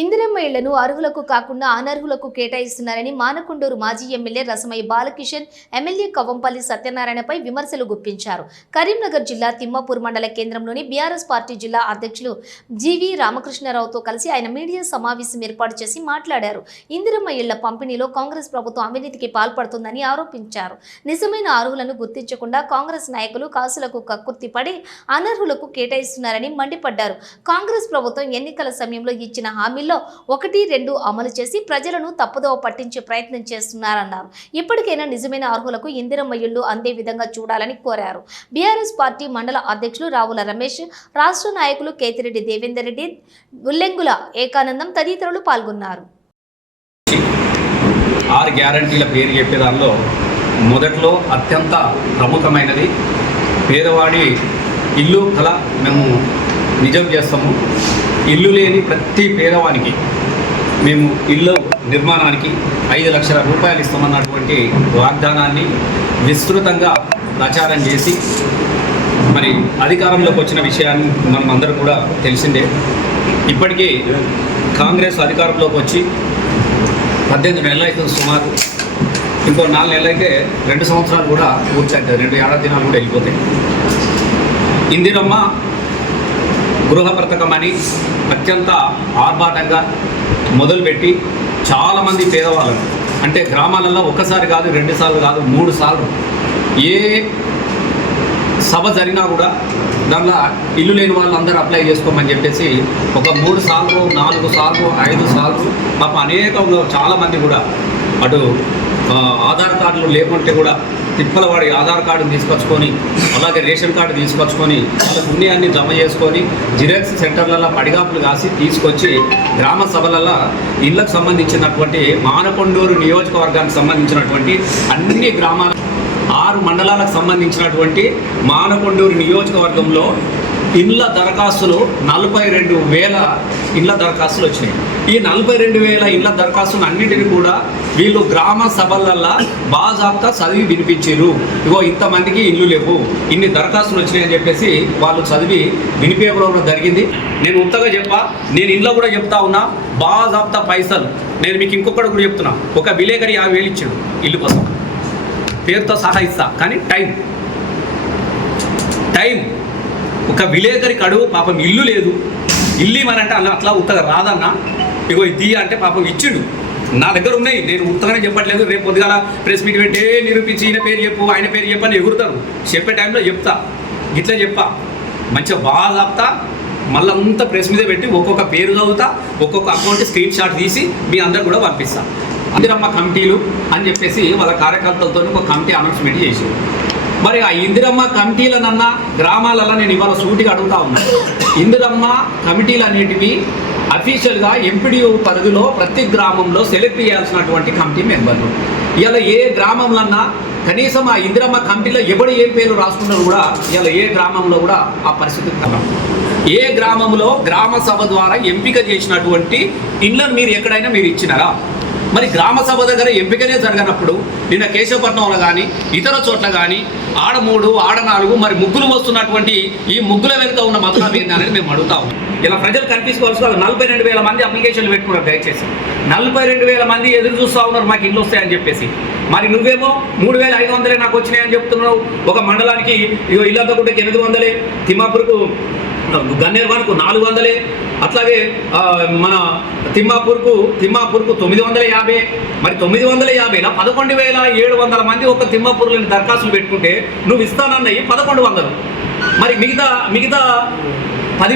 ఇందిరమ్మ ఇళ్ళను అర్హులకు కాకుండా అనర్హులకు కేటాయిస్తున్నారని మానకొండూరు మాజీ ఎమ్మెల్యే రసమయ్య బాలకిషన్ ఎమ్మెల్యే కవ్వంపల్లి సత్యనారాయణపై విమర్శలు గుప్పించారు. కరీంనగర్ జిల్లా తిమ్మాపూర్ మండల కేంద్రంలోని బీఆర్ఎస్ పార్టీ జిల్లా అధ్యక్షులు జీవి రామకృష్ణారావుతో కలిసి ఆయన మీడియా సమావేశం ఏర్పాటు చేసి మాట్లాడారు. ఇందిరమ్మ ఇళ్ళ పంపిణీలో కాంగ్రెస్ ప్రభుత్వం అవినీతికి పాల్పడుతుందని ఆరోపించారు. నిజమైన అర్హులను గుర్తించకుండా కాంగ్రెస్ నాయకులు కాసులకు కక్కుర్తిపడి అనర్హులకు కేటాయిస్తున్నారని మండిపడ్డారు. కాంగ్రెస్ ప్రభుత్వం ఎన్నికల సమయంలో ఇచ్చిన హామీ హామీల్లో ఒకటి రెండు అమలు చేసి ప్రజలను తప్పుదోవ పట్టించే ప్రయత్నం చేస్తున్నారన్నారు. ఇప్పటికైనా నిజమైన అర్హులకు ఇందిరమయ్యుళ్ళు అందే విధంగా చూడాలని కోరారు. బీఆర్ఎస్ పార్టీ మండల అధ్యక్షులు రావుల రమేష్ రాష్ట్ర నాయకులు కేతిరెడ్డి దేవేందర్ రెడ్డి ఉల్లెంగుల ఏకానందం తదితరులు పాల్గొన్నారు. ఆరు గ్యారంటీల పేరు చెప్పే దానిలో మొదట్లో అత్యంత ప్రముఖమైనది పేదవాడి ఇల్లు కల మేము నిజం చేస్తాము. ఇల్లు లేని ప్రతి పేదవానికి మేము ఇల్లు నిర్మాణానికి ఐదు లక్షల రూపాయలు ఇస్తామన్నటువంటి వాగ్దానాన్ని విస్తృతంగా ప్రచారం చేసి మరి అధికారంలోకి వచ్చిన విషయాన్ని మనం అందరూ కూడా తెలిసిందే. ఇప్పటికీ కాంగ్రెస్ అధికారంలోకి వచ్చి పద్దెనిమిది నెలలు అవుతుంది సుమారు. ఇంకో నాలుగు నెలలు అయితే రెండు సంవత్సరాలు కూడా పూర్తి రెండు ఏడాది దినాలు కూడా వెళ్ళిపోతాయి. ఇందిరమ్మ గృహ పథకం అని అత్యంత ఆర్భాటంగా మొదలుపెట్టి చాలామంది పేదవాళ్ళను అంటే గ్రామాలలో ఒక్కసారి కాదు రెండు సార్లు కాదు మూడు సార్లు. ఏ సభ జరిగినా కూడా దానిలో ఇల్లు లేని వాళ్ళందరూ అప్లై చేసుకోమని చెప్పేసి ఒక మూడు సార్లు నాలుగు సార్లు ఐదు సార్లు పాప అనేక చాలామంది కూడా అటు ఆధార్ కార్డులు లేకుంటే కూడా తిప్పలవాడి ఆధార్ కార్డు తీసుకొచ్చుకొని అలాగే రేషన్ కార్డు తీసుకొచ్చుకొని వాళ్ళ పుణ్యాన్ని జమ చేసుకొని జిరాక్స్ సెంటర్లలో పడిగాపులు కాసి తీసుకొచ్చి గ్రామ సభలలో ఇళ్ళకు సంబంధించినటువంటి మానకొండూరు నియోజకవర్గానికి సంబంధించినటువంటి అన్ని గ్రామాల ఆరు మండలాలకు సంబంధించినటువంటి మానకొండూరు నియోజకవర్గంలో ఇళ్ళ దరఖాస్తులు నలభై రెండు వేల ఇళ్ళ దరఖాస్తులు వచ్చినాయి. ఈ నలభై రెండు వేల ఇళ్ళ దరఖాస్తులు అన్నింటినీ కూడా వీళ్ళు గ్రామ సభలల్లో బాజాబ్తా చదివి వినిపించారు. ఇగో ఇంతమందికి ఇల్లు లేవు. ఇన్ని దరఖాస్తులు వచ్చినాయని చెప్పేసి వాళ్ళు చదివి వినిపించడం జరిగింది. నేను ఉత్తగా చెప్పా నేను ఇంట్లో కూడా చెప్తా ఉన్నా బాజాబ్తా పైసలు. నేను మీకు ఇంకొకటి కూడా చెప్తున్నా. ఒక విలేకరి యాభై వేలు ఇచ్చాడు ఇల్లు కోసం. పేరుతో సహా ఇస్తా. కానీ టైం. టైం. ఒక విలేకరికి అడుగు పాపం ఇల్లు లేదు. ఇల్లు ఇవ్వనంటే అన్న అట్లా ఉత్తగా రాదన్న. ఇగో ఇది అంటే పాపం ఇచ్చిండు. నా దగ్గర ఉన్నాయి. నేను ఉత్తగానే చెప్పట్లేదు. రేపు పొద్దుగాల ప్రెస్ మీట్ పెట్టే నిరూపించి ఈయన పేరు చెప్పు ఆయన పేరు చెప్పని ఎగురుతారు. చెప్పే టైంలో చెప్తా. ఇట్లా చెప్పా. మంచిగా బాగా చెప్తా మళ్ళీ అంతా ప్రెస్ మీద పెట్టి ఒక్కొక్క పేరు చదువుతా. ఒక్కొక్క అకౌంట్ స్క్రీన్ షాట్ తీసి మీ అందరు కూడా పంపిస్తా. ఇందిరమ్మ కమిటీలు అని చెప్పేసి వాళ్ళ కార్యకర్తలతో ఒక కమిటీ అనౌన్స్మెంట్ చేసి మరి ఆ ఇందిరమ్మ కమిటీలనన్నా గ్రామాలలో నేను ఇవాళ సూటిగా అడుగుతా ఉన్నా. ఇందిరమ్మ కమిటీలు అనేటివి అఫీషియల్గా ఎంపీడీఓ పరిధిలో ప్రతి గ్రామంలో సెలెక్ట్ చేయాల్సినటువంటి కమిటీ మెంబర్లు. ఇలా ఏ గ్రామంలన్నా కనీసం ఆ ఇందిరమ్మ కమిటీలో ఎవడు ఏ పేరు రాసుకున్నా కూడా ఇలా ఏ గ్రామంలో కూడా ఆ పరిస్థితి కలం ఏ గ్రామంలో గ్రామ సభ ద్వారా ఎంపిక చేసినటువంటి ఇళ్ళను మీరు ఎక్కడైనా మీరు ఇచ్చినారా? మరి గ్రామ సభ దగ్గర ఎంపికనే జరగనప్పుడు నిన్న కేశవపట్నంలో కానీ ఇతర చోట్ల కానీ ఆడ మూడు ఆడ నాలుగు మరి ముగ్గులు వస్తున్నటువంటి ఈ ముగ్గుల వెనుక ఉన్న మతలం ఏంటి అనేది మేము అడుగుతాము ఇలా ప్రజలు కనిపించుకోవాల్సిన నలభై రెండు వేల మంది అప్లికేషన్లు పెట్టుకున్నారు దయచేసి. నలభై రెండు వేల మంది ఎదురు చూస్తూ ఉన్నారు మాకు ఇల్లు వస్తాయని చెప్పేసి. మరి నువ్వేమో మూడు వేల ఐదు వందలే నాకు వచ్చినాయని చెప్తున్నావు. ఒక మండలానికి ఇగో ఇల్లంతకుంటకి ఎనిమిది వందలే. తిమ్మాపూర్కు గన్నేర్వాన్కు నాలుగు వందలే. అట్లాగే మన తిమ్మాపూర్కు తిమ్మాపూర్కు తొమ్మిది వందల యాభై. మరి తొమ్మిది వందల యాభైలా పదకొండు వేల ఏడు వందల మంది ఒక తిమ్మాపూర్లోని దరఖాస్తులు పెట్టుకుంటే నువ్వు ఇస్తానన్నవి పదకొండు వందలు. మరి మిగతా మిగతా